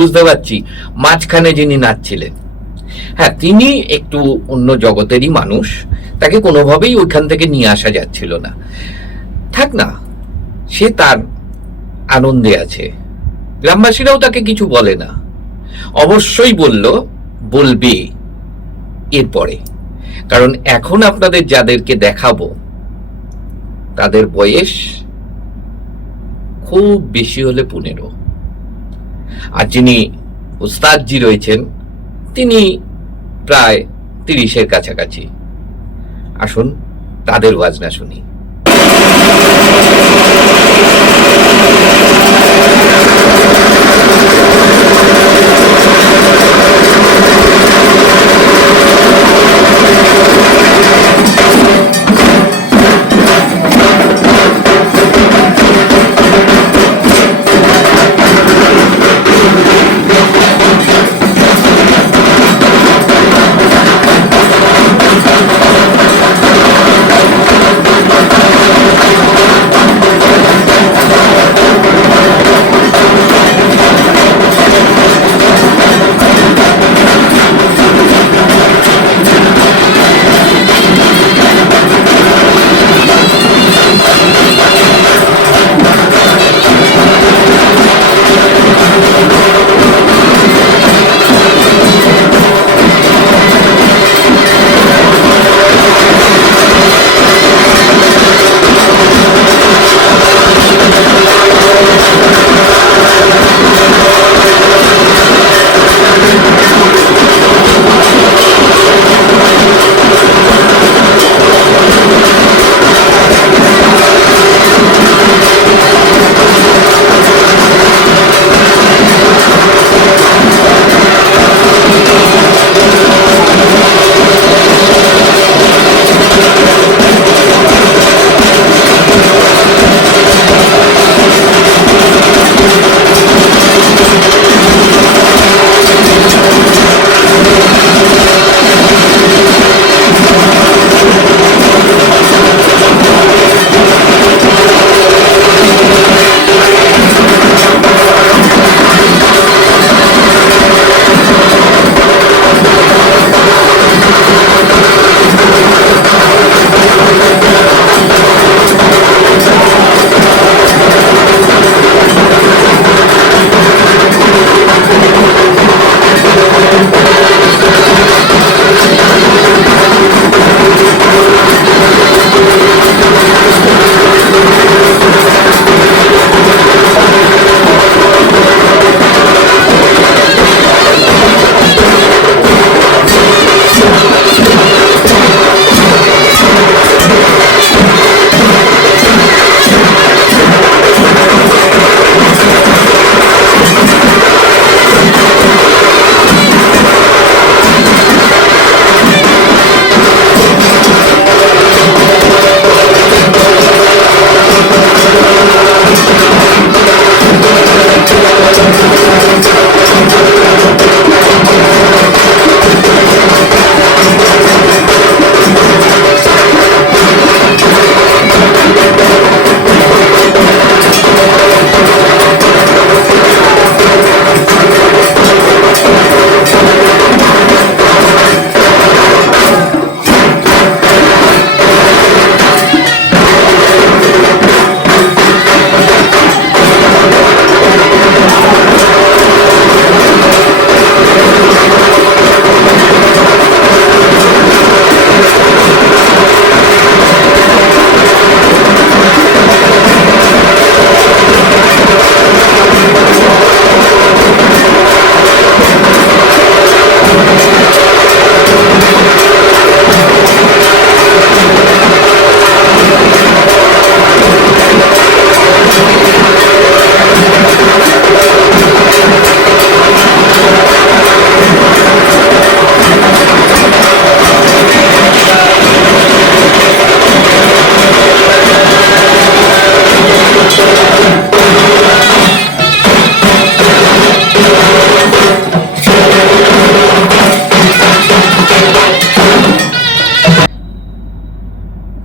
বুঝতে পারছি, মাঝখানে যিনি নাচছিলেন। হ্যাঁ তিনি একটু অন্য জগতেরই মানুষ, তাকে কোনোভাবেই ওইখান থেকে নিয়ে আসা যাচ্ছিল না। থাক না, সে তার আনন্দে আছে। গ্রামবাসীরাও তাকে কিছু বলে না। অবশ্যই বলল, বলবে এরপরে। কারণ এখন আপনাদের যাদেরকে দেখাবো, তাদের বয়স খুব বেশি হলে পনেরো। আর যিনি উস্তাদজি রয়েছেন তিনি প্রায় তিরিশের কাছাকাছি। আসুন তাদের বাজনা শুনি।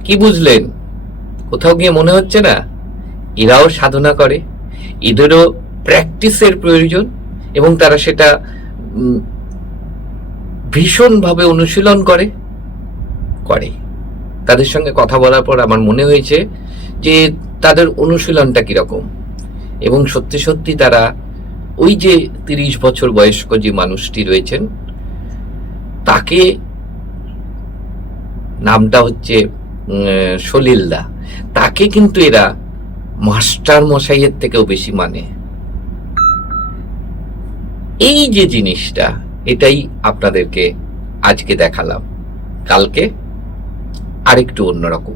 কি বুঝলেন? কোথাও গিয়ে মনে হচ্ছে না? এরাও সাধনা করে। এদেরও প্র্যাকটিসের প্রয়োজন এবং তারা সেটা ভীষণভাবে অনুশীলন করে করে। তাদের সঙ্গে কথা বলার পর আমার মনে হয়েছে যে তাদের অনুশীলনটা কীরকম। এবং সত্যি সত্যি তারা ওই যে তিরিশ বছর বয়স্ক যে মানুষটি রয়েছেন, তাকে নামটা হচ্ছে সলিলদা। তাকে কিন্তু এরা মাস্টার মশাইয়ের থেকেও বেশি মানে। এই যে জিনিসটা, এটাই আপনাদেরকে আজকে দেখালাম। কালকে আরেকটু অন্যরকম।